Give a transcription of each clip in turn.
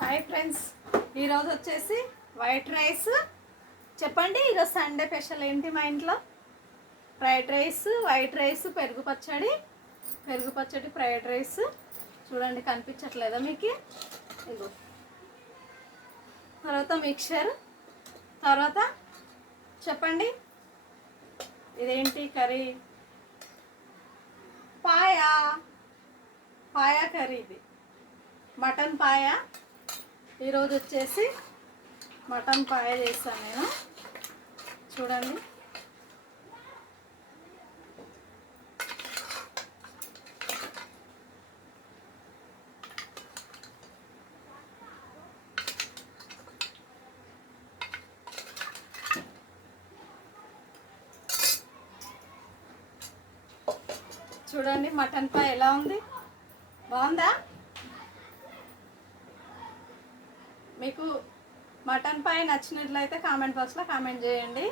Hi friends, ఈరోజు వచ్చేసి white rice. చెప్పండి, ఈరోజు సండే స్పెషల్ ఏంటి మా ఇంట్లో? ఫ్రైడ్ రైస్, వైట్ రైస్, పెరుగు పచ్చడి, ఫ్రైడ్ రైస్. చూడండి, కనిపించట్లేదా మీకు? ఇదిగో. తర్వాత మిక్చర్. తర్వాత చెప్పండి, ఇదేంటి కర్రీ? పాయా పాయా కర్రీ. ఇది మటన్ పాయా. ఈరోజు వచ్చేసి మటన్ పాయ చేస్తాను నేను. చూడండి, చూడండి మటన్ పాయ ఎలా ఉంది? బాగుందా? మీకు మటన్ పాయ నచ్చినట్లయితే కామెంట్ బాక్స్లో కామెంట్ చేయండి.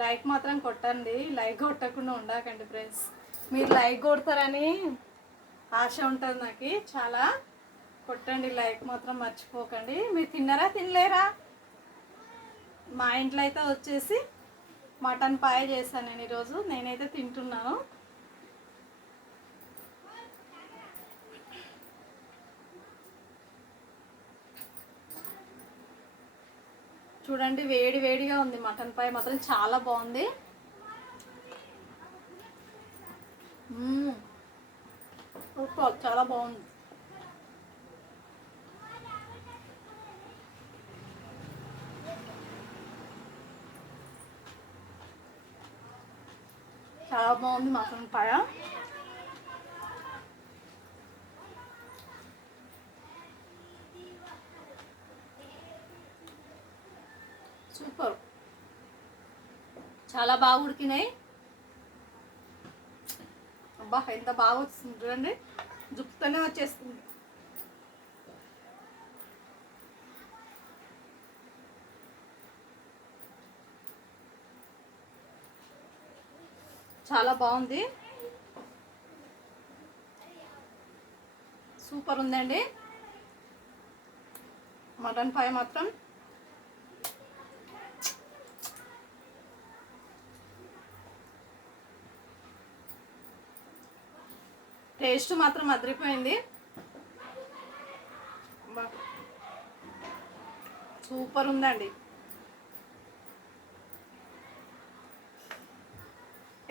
లైక్ మాత్రం కొట్టండి, లైక్ కొట్టకుండా ఉండకండి ఫ్రెండ్స్. మీరు లైక్ కొడతారని ఆశ ఉంటుంది నాకు చాలా. కొట్టండి, లైక్ మాత్రం మర్చిపోకండి. మీరు తిన్నారా తినలేరా? మా ఇంట్లో అయితే వచ్చేసి మటన్ పాయ చేశాను నేను ఈరోజు. నేనైతే తింటున్నాను. చూడండి, వేడి వేడిగా ఉంది. మటన్ పాయ మాత్రం చాలా బాగుంది. చాలా బాగుంది. చాలా బాగుంది మటన్ పాయ. సూపర్, చాలా బాగా ఉడికినాయి. అబ్బా, ఎంత బాగా వస్తుంది చూడండి, జుప్పుతోనే వచ్చేస్తుంది. చాలా బాగుంది, సూపర్ ఉందండి మటన్ పాయ మాత్రం. టేస్ట్ మాత్రం అదిరిపోయింది. సూపర్ ఉందండి.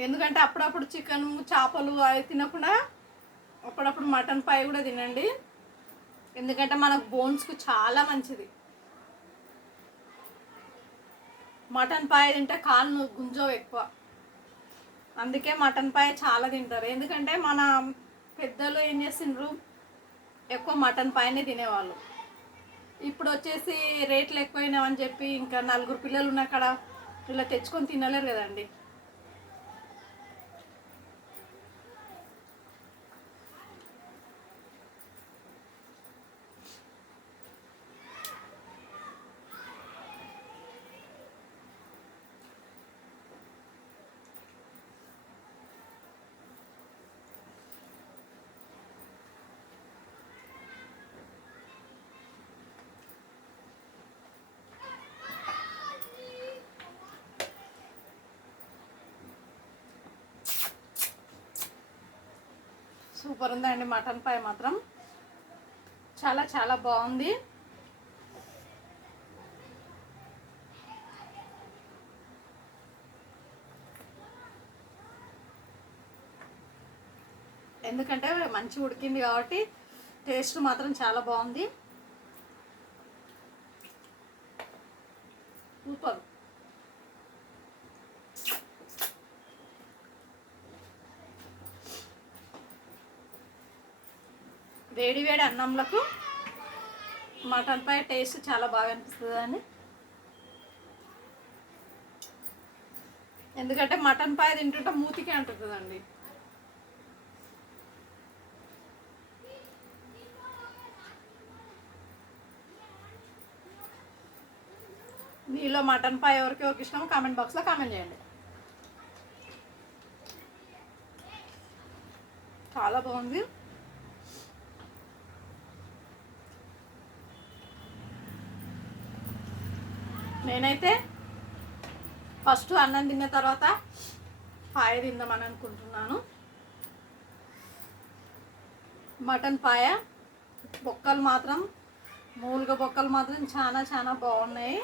ఎందుకంటే అప్పుడప్పుడు చికెన్, చేపలు అవి తినకుండా అప్పుడప్పుడు మటన్ పాయ కూడా తినండి. ఎందుకంటే మనకు బోన్స్కు చాలా మంచిది. మటన్ పాయ తింటే కాళ్ళు గుంజవు ఎక్కువ. అందుకే మటన్ పాయ చాలా తింటారు. ఎందుకంటే మన పెద్దలు ఏం చేసిండ్రు, ఎక్కువ మటన్ పాయనే తినేవాళ్ళు. ఇప్పుడు వచ్చేసి రేట్లు ఎక్కువైనావని చెప్పి ఇంకా నలుగురు పిల్లలు ఉన్న కాడ ఇలా తెచ్చుకొని తినలేరు కదండి. సూపర్ ఉందండి మటన్ పాయ మాత్రం. చాలా చాలా బాగుంది. ఎందుకంటే మంచి ఉడికింది కాబట్టి టేస్ట్ మాత్రం చాలా బాగుంది. సూపర్. వేడి వేడి అన్నంలకు మటన్ పాయ టేస్ట్ చాలా బాగా అనిపిస్తుంది అండి. ఎందుకంటే మటన్ పాయ తింటుంటే మూతికి అంటుందండి. మీలో మటన్ పాయ ఎవరికి ఇష్టమో కామెంట్ బాక్స్లో కామెంట్ చేయండి. చాలా బాగుంది. నేనైతే ఫస్ట్ అన్నం తిన్న తర్వాత పాయ తిందామని అనుకుంటున్నాను. మటన్ పాయ బొక్కలు మాత్రం, మూలుగ బొక్కలు మాత్రం చాలా చాలా బాగున్నాయి.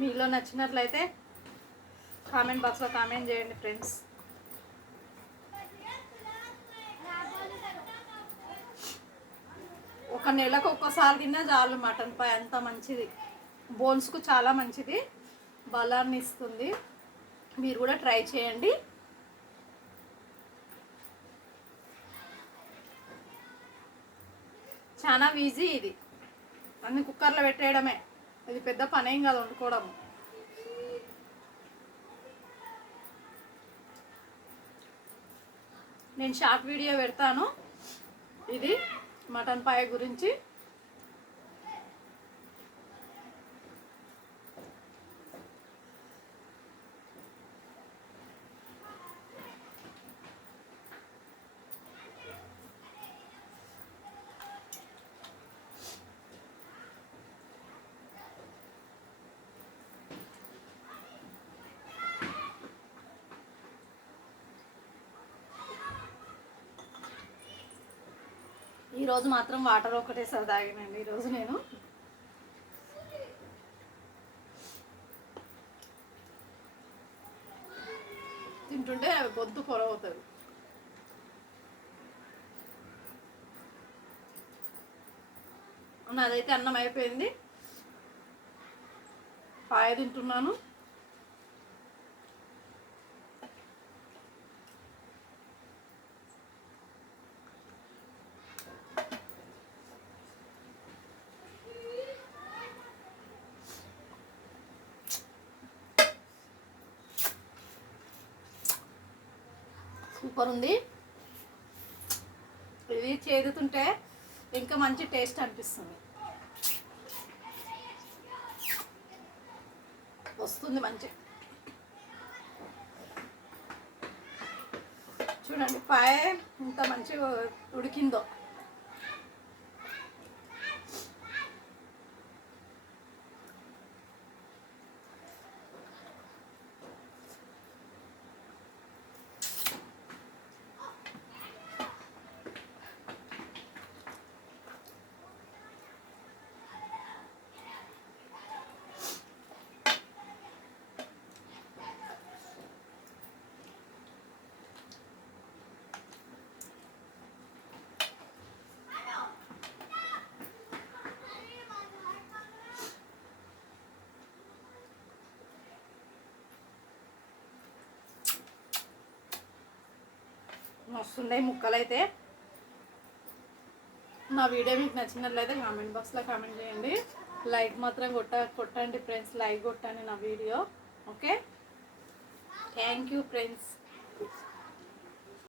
మీలో నచ్చినట్లయితే కామెంట్ బాక్స్లో కామెంట్ చేయండి ఫ్రెండ్స్. ఒక నెలకు ఒక్కసారి తిన్నా చాలు మటన్ పాయ, అంత మంచిది. బోన్స్కు చాలా మంచిది, బలాన్ని ఇస్తుంది. మీరు కూడా ట్రై చేయండి. చాలా ఈజీ ఇది, అన్ని కుక్కర్లో పెట్టేయడమే. ఇది పెద్ద పనేం కాదు వండుకోవడం. నేను షార్ట్ వీడియో పెడతాను ఇది మటన్ పాయ గురించి. ఈరోజు మాత్రం వాటర్ ఒకటేసారి తాగినండి. ఈరోజు నేను తింటుంటే గొంతు పొరవుతుంది. నాదైతే అన్నం అయిపోయింది, పాయ తింటున్నాను. సూపర్ ఉంది ఇది. చేదుతుంటే ఇంకా మంచి టేస్ట్ అనిపిస్తుంది, వస్తుంది మంచి. చూడండి పాయ ఇంత మంచిగా ఉడికిందో. వస్తున్నాయి ముక్కలు అయితే. నా వీడియో మీకు నచ్చినట్లయితే కామెంట్ బాక్స్లో కామెంట్ చేయండి. లైక్ మాత్రం కొట్టండి ఫ్రెండ్స్, లైక్ కొట్టండి నా video. Okay, thank you friends.